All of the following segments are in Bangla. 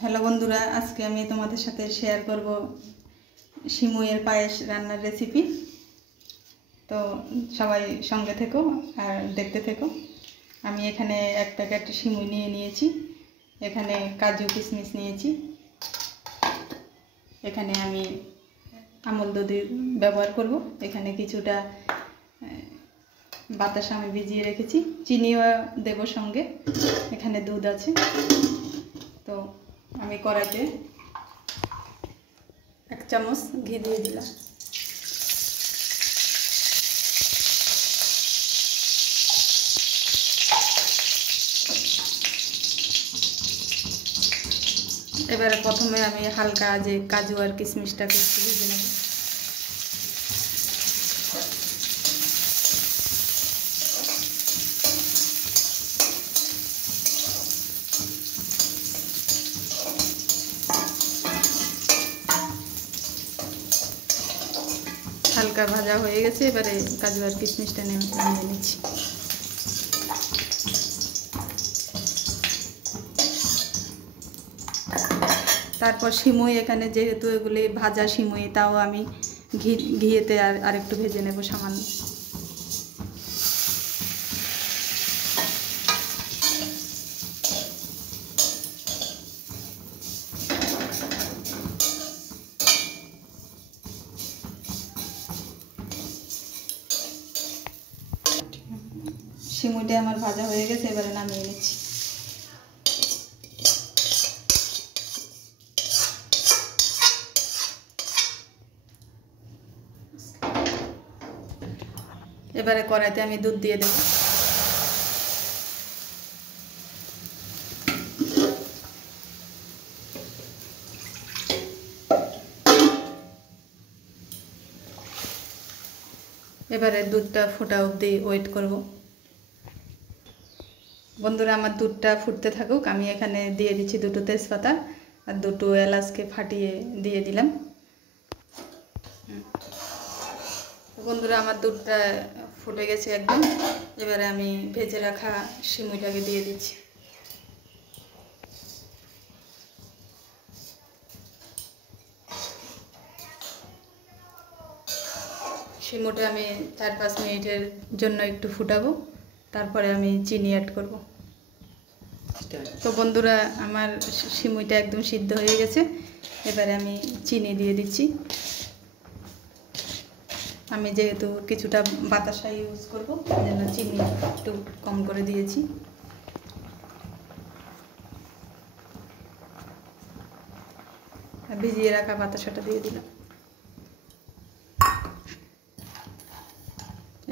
হ্যালো বন্ধুরা, আজকে আমি তোমাদের সাথে শেয়ার করব সিমুইয়ের পায়েস রান্নার রেসিপি। তো সবাই সঙ্গে থেকো আর দেখতে থেকো। আমি এখানে এক প্যাকেট সিমুই নিয়েছি, এখানে কাজু কিশমিশ নিয়েছি, এখানে আমি আমল দুধ ব্যবহার করব, এখানে কিছুটা বাতাসা আমি ভিজিয়ে রেখেছি, চিনিও দেব সঙ্গে, এখানে দুধ আছে। তো আমি কড়াইতে 1 চামচ ঘি দিয়ে দিলাম। এবারে প্রথমে আমি হালকা যে কাজু আর কিশমিশটাকে একটু ভেজে নেব। হালকা ভাজা হয়ে গেছে, এবারে কাজু আর কিশমিশটা নামিয়ে নিচ্ছি। তারপর সিমুই, এখানে যেহেতু এগুলি ভাজা সিমুই, তাও আমি ঘিয়েতে আর একটু ভেজে নেব সামান্য। সিমুইটা আমার ভাজা হয়ে গেছে, এবারে নামিয়ে নিচ্ছি। এবারে কড়াইতে আমি দুধ দিয়ে দেব। এবারে দুধটা ফোটা অবধি ওয়েট করব। বন্ধুরা, আমার দুধটা ফুটতে থাকুক, আমি এখানে দিয়ে দিচ্ছি 2টো তেজপাতা আর 2টো এলাচকে ফাটিয়ে দিয়ে দিলাম। বন্ধুরা, আমার দুধটা ফুটে গেছে একদম। এবারে আমি ভেজে রাখা সিমুইটাকে দিয়ে দিচ্ছি। সিমুইটা আমি 4-5 মিনিটের জন্য একটু ফুটাবো, তারপরে আমি চিনি অ্যাড করব। তো বন্ধুরা, আমার সিমুইটা একদম সিদ্ধ হয়ে গেছে, এবারে আমি চিনি দিয়ে দিচ্ছি। আমি যেহেতু কিছুটা বাতাসা ইউজ করব, যেন চিনি একটু কম করে দিয়েছি। ভিজিয়ে রাখা বাতাসাটা দিয়ে দিলাম।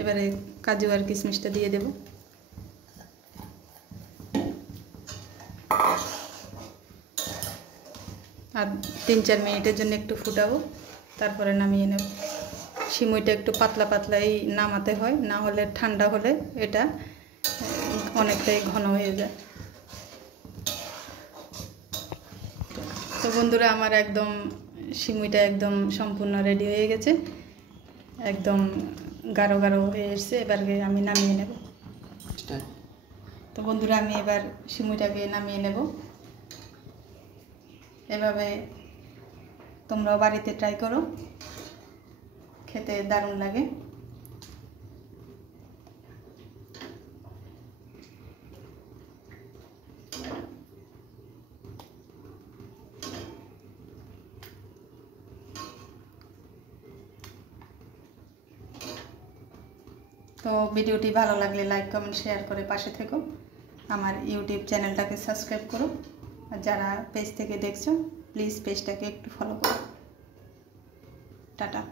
এবারে কাজু আর কিশমিশটা দিয়ে দেব। আর 3-4 মিনিটের জন্য একটু ফুটাবো, তারপরে নামিয়ে নেব। সিমুইটা একটু পাতলা পাতলাই নামাতে হয়, না হলে ঠান্ডা হলে এটা অনেকটাই ঘন হয়ে যায়। তো বন্ধুরা, আমার একদম সিমুইটা একদম সম্পূর্ণ রেডি হয়ে গেছে, একদম গাঢ় গাঢ় হয়ে এসছে। এবারে আমি নামিয়ে নেব। তো বন্ধুরা, আমি এবার সিমুইটাকে নামিয়ে নেব। এভাবে তোমরাও বাড়িতে ট্রাই করো, খেতে দারুণ লাগে। তো ভিডিওটি ভালো লাগলে লাইক কমেন্ট শেয়ার করে পাশে থেকো। আমার ইউটিউব চ্যানেলটাকে সাবস্ক্রাইব করো, আর যারা পেজ থেকে দেখছো প্লিজ পেজটাকে একটু ফলো করো। টাটা।